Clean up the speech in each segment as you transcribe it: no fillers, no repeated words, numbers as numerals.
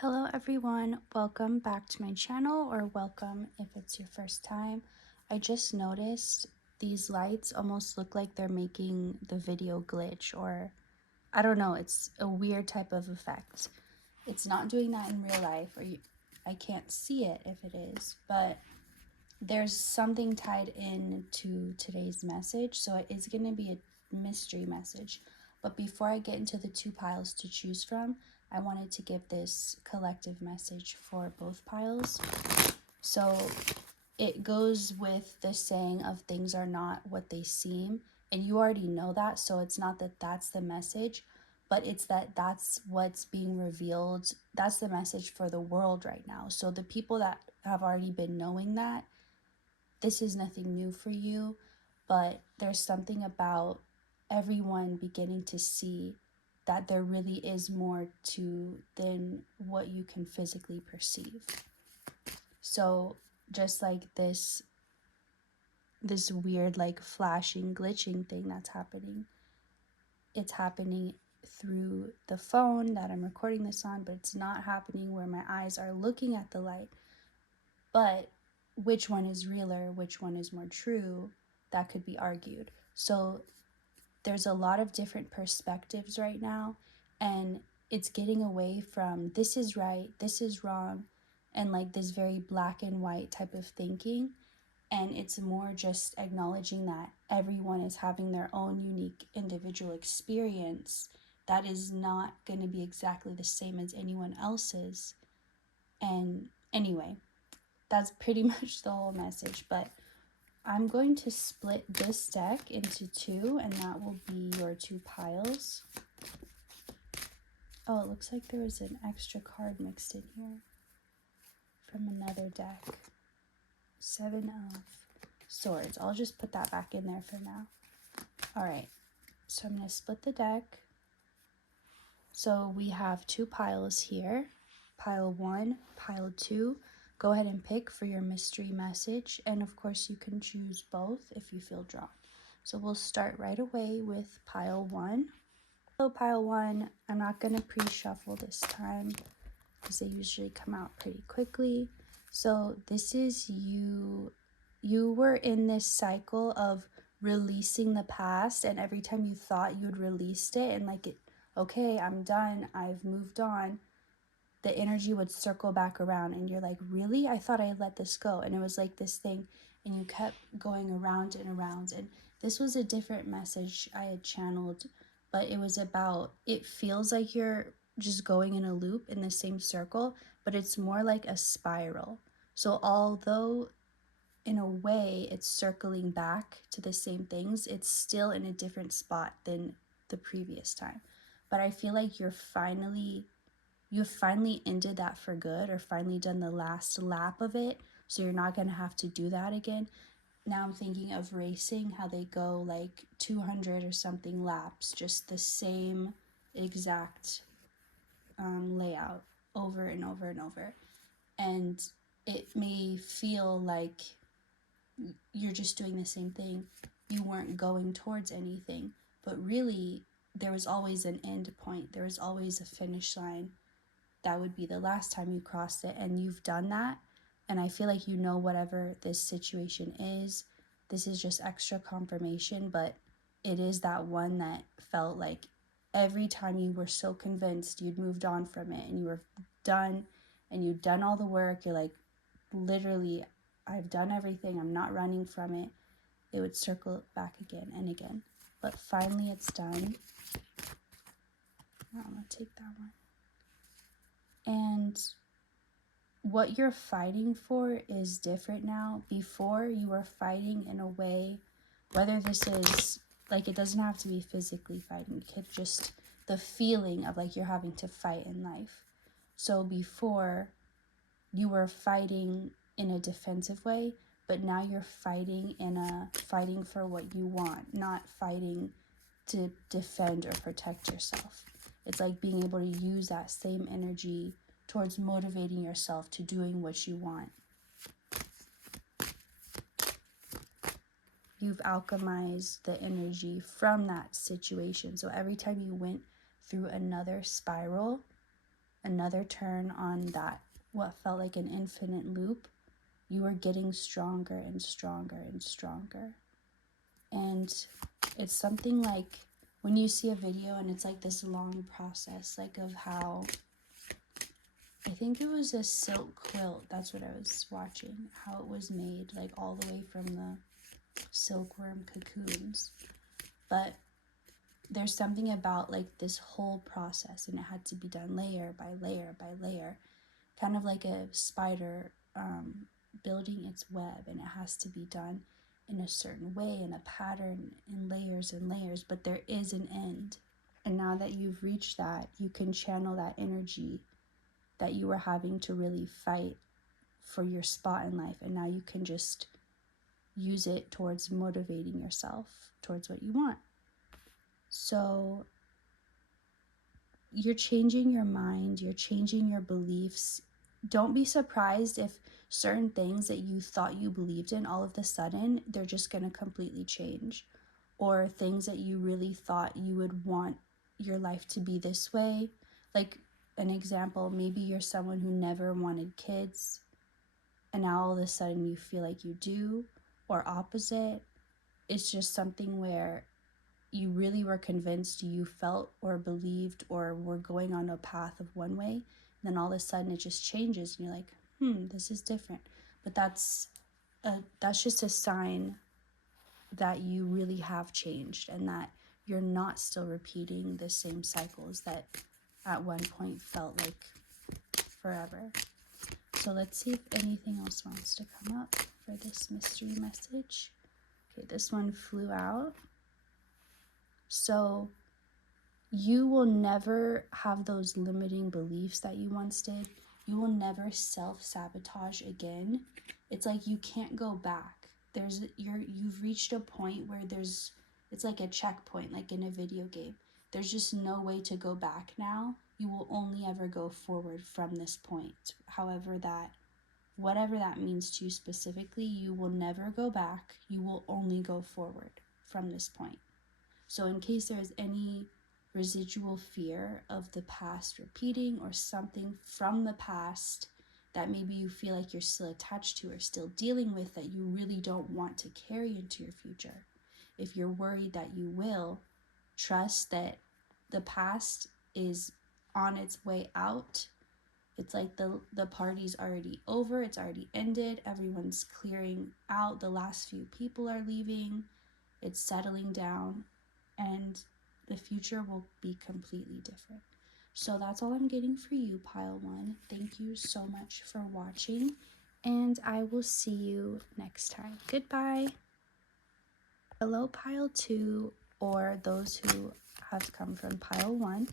Hello everyone, welcome back to my channel, or welcome if it's your first time. I just noticed these lights almost look like they're making the video glitch, or I don't know, it's a weird type of effect. It's not doing that in real life, I can't see it if it is, but there's something tied into today's message, so it is going to be a mystery message. But before I get into the two piles to choose from, I wanted to give this collective message for both piles. So it goes with the saying of things are not what they seem, and you already know that, so it's not that that's the message, but it's that that's what's being revealed. That's the message for the world right now. So the people that have already been knowing that, this is nothing new for you, but there's something about everyone beginning to see that there really is more to than what you can physically perceive. So just like this weird like flashing, glitching thing that's happening, it's happening through the phone that I'm recording this on, but it's not happening where my eyes are looking at the light. But which one is realer, which one is more true, that could be argued. So there's a lot of different perspectives right now, and it's getting away from this is right, this is wrong, and like this very black and white type of thinking. And it's more just acknowledging that everyone is having their own unique individual experience that is not going to be exactly the same as anyone else's. And anyway, that's pretty much the whole message. But I'm going to split this deck into two, and that will be your two piles. Oh, it looks like there was an extra card mixed in here from another deck. 7 of Swords. I'll just put that back in there for now. Alright, so I'm going to split the deck. So we have two piles here. Pile 1, pile 2. Go ahead and pick for your mystery message, and of course you can choose both if you feel drawn. So we'll start right away with pile 1. So pile 1, I'm not going to pre-shuffle this time because they usually come out pretty quickly. So this is you. You were in this cycle of releasing the past, and every time you thought you'd released it and like it, okay, I'm done, I've moved on, the energy would circle back around and you're like, really? I thought I let this go. And it was like this thing, and you kept going around and around. And this was a different message I had channeled, but it was about, it feels like you're just going in a loop in the same circle, but it's more like a spiral. So although in a way it's circling back to the same things, it's still in a different spot than the previous time. But I feel like you've finally ended that for good, or finally done the last lap of it, so you're not going to have to do that again. Now I'm thinking of racing, how they go like 200 or something laps, just the same exact layout over and over and over. And it may feel like you're just doing the same thing. You weren't going towards anything, but really there was always an end point. There was always a finish line. That would be the last time you crossed it, and you've done that. And I feel like you know whatever this situation is, this is just extra confirmation, but it is that one that felt like every time you were so convinced you'd moved on from it and you were done and you'd done all the work, you're like, literally, I've done everything, I'm not running from it, it would circle back again and again. But finally it's done. I'm gonna take that one. And what you're fighting for is different now. Before, you were fighting in a way, whether this is, like, it doesn't have to be physically fighting, it could just the feeling of like you're having to fight in life. So before, you were fighting in a defensive way, but now you're fighting fighting for what you want, not fighting to defend or protect yourself. It's like being able to use that same energy towards motivating yourself to doing what you want. You've alchemized the energy from that situation. So every time you went through another spiral, another turn on that, what felt like an infinite loop, you were getting stronger and stronger and stronger. And it's something like when you see a video and it's like this long process, like of how, I think it was a silk quilt, that's what I was watching, how it was made, like all the way from the silkworm cocoons. But there's something about like this whole process, and it had to be done layer by layer by layer, kind of like a spider building its web, and it has to be done in a certain way, in a pattern, in layers and layers, but there is an end. And now that you've reached that, you can channel that energy that you were having to really fight for your spot in life, and now you can just use it towards motivating yourself towards what you want. So you're changing your mind, you're changing your beliefs. Don't be surprised if certain things that you thought you believed in, all of a sudden, they're just going to completely change. Or things that you really thought you would want your life to be this way. Like an example, maybe you're someone who never wanted kids, and now all of a sudden you feel like you do, or opposite. It's just something where you really were convinced, you felt or believed or were going on a path of one way, and then all of a sudden it just changes and you're like, this is different. But that's just a sign that you really have changed, and that you're not still repeating the same cycles that at one point felt like forever. So let's see if anything else wants to come up for this mystery message. Okay, this one flew out. So you will never have those limiting beliefs that you once did. You will never self-sabotage again. It's like you can't go back. You've reached a point where it's like a checkpoint, like in a video game. There's just no way to go back now. You will only ever go forward from this point. Whatever that means to you specifically, you will never go back. You will only go forward from this point. So in case there's any residual fear of the past repeating, or something from the past that maybe you feel like you're still attached to or still dealing with, that you really don't want to carry into your future, if you're worried that you will, trust that the past is on its way out. It's like the party's already over, it's already ended, everyone's clearing out, the last few people are leaving, it's settling down, and the future will be completely different. So that's all I'm getting for you, Pile 1. Thank you so much for watching, and I will see you next time. Goodbye. Hello, Pile 2, or those who have come from Pile 1.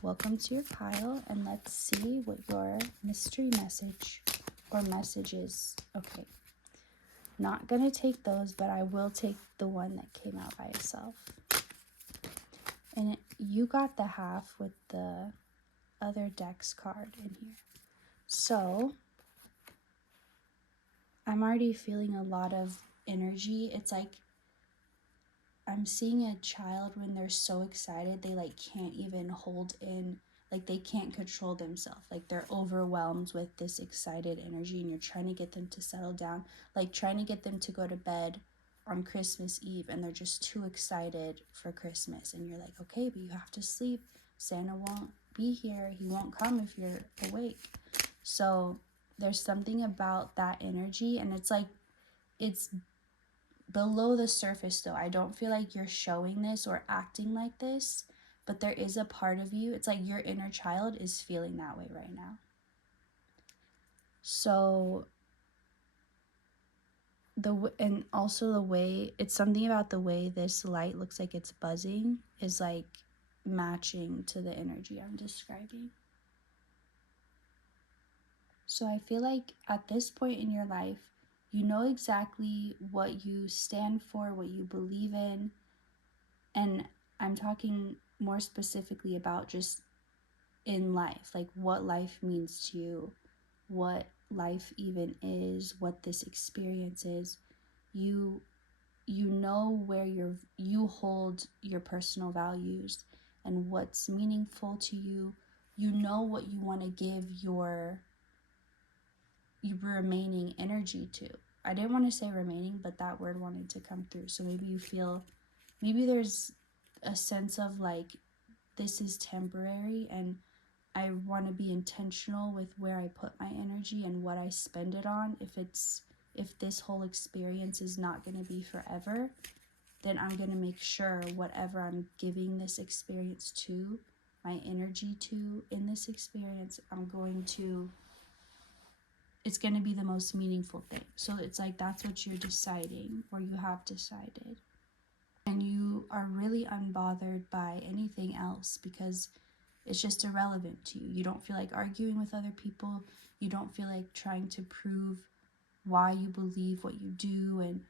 Welcome to your pile, and let's see what your mystery message or messages. Okay, not gonna take those, but I will take the one that came out by itself. And you got the half with the other deck's card in here. So I'm already feeling a lot of energy. It's like I'm seeing a child when they're so excited, they like can't even hold in, like they can't control themselves. Like they're overwhelmed with this excited energy, and you're trying to get them to settle down, like trying to get them to go to bed on Christmas Eve, and they're just too excited for Christmas. And you're like, okay, but you have to sleep. Santa won't be here. He won't come if you're awake. So there's something about that energy, and it's like, it's below the surface though. I don't feel like you're showing this or acting like this, but there is a part of you, it's like your inner child is feeling that way right now. So and also the way, it's something about the way this light looks like it's buzzing is like matching to the energy I'm describing. So I feel like at this point in your life, you know exactly what you stand for, what you believe in. And I'm talking more specifically about just in life, like what life means to you, what life even is, what this experience is. You know where you hold your personal values and what's meaningful to you, you know what you want to give your remaining energy to. I didn't want to say remaining, but that word wanted to come through. So maybe you feel, maybe there's a sense of like, this is temporary and I want to be intentional with where I put my energy and what I spend it on. If this whole experience is not going to be forever, then I'm going to make sure whatever I'm giving this experience to, my energy to in this experience, it's going to be the most meaningful thing. So it's like that's what you're deciding, or you have decided. And you are really unbothered by anything else because it's just irrelevant to you. You don't feel like arguing with other people. You don't feel like trying to prove why you believe what you do and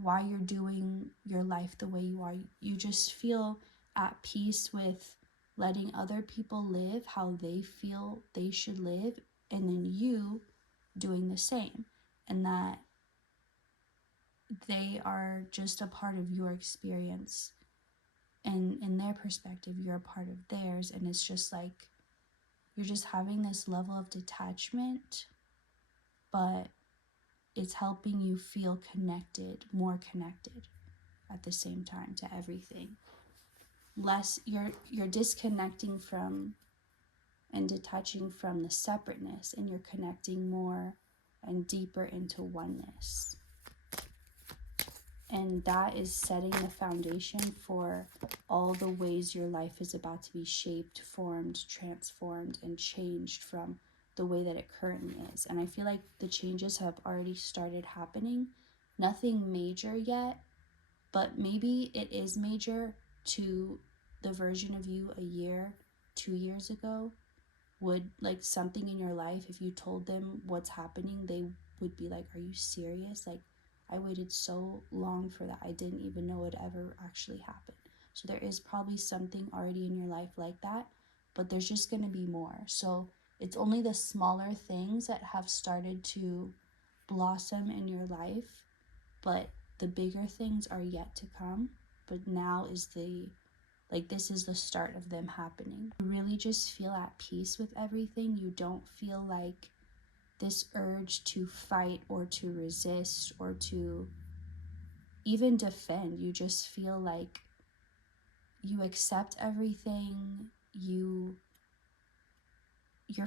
why you're doing your life the way you are. You just feel at peace with letting other people live how they feel they should live, and then you doing the same, and that they are just a part of your experience, and in their perspective you're a part of theirs, and it's just like you're just having this level of detachment, but it's helping you feel connected, more connected at the same time to everything. Less you're disconnecting from and detaching from the separateness, and you're connecting more and deeper into oneness. And that is setting the foundation for all the ways your life is about to be shaped, formed, transformed, and changed from the way that it currently is. And I feel like the changes have already started happening. Nothing major yet, but maybe it is major to the version of you a year, 2 years ago. Would, like, something in your life, if you told them what's happening, they would be like, are you serious? Like, I waited so long for that. I didn't even know it ever actually happened. So there is probably something already in your life like that, but there's just going to be more. So it's only the smaller things that have started to blossom in your life, but the bigger things are yet to come. But now is this is the start of them happening. You really just feel at peace with everything. You don't feel like this urge to fight or to resist or to even defend. You just feel like you accept everything. You're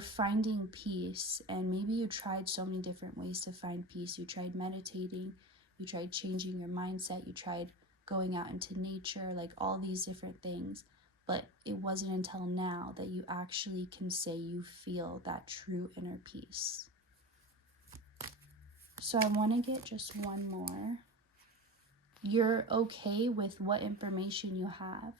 finding peace, and maybe you tried so many different ways to find peace. You tried meditating, you tried changing your mindset, you tried going out into nature, like all these different things, but it wasn't until now that you actually can say you feel that true inner peace. So I want to get just one more. You're okay with what information you have.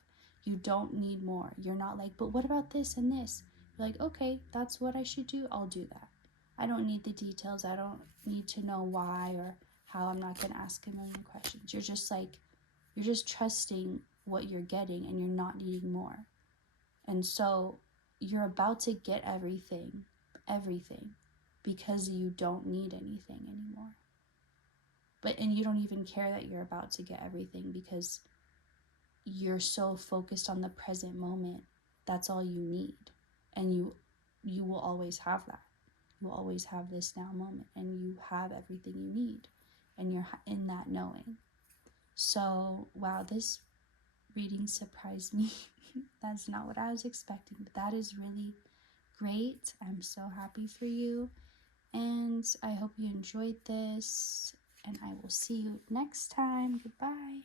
You don't need more. You're not like, but what about this and this? You're like, okay, that's what I should do. I'll do that. I don't need the details. I don't need to know why or how. I'm not going to ask a million questions. You're just trusting what you're getting, and you're not needing more. And so you're about to get everything, because you don't need anything anymore. And you don't even care that you're about to get everything because you're so focused on the present moment. That's all you need. And you will always have that. You will always have this now moment, and you have everything you need, and you're in that knowing. So, wow, this reading surprised me. That's not what I was expecting, but that is really great. I'm so happy for you, and I hope you enjoyed this, and I will see you next time. Goodbye.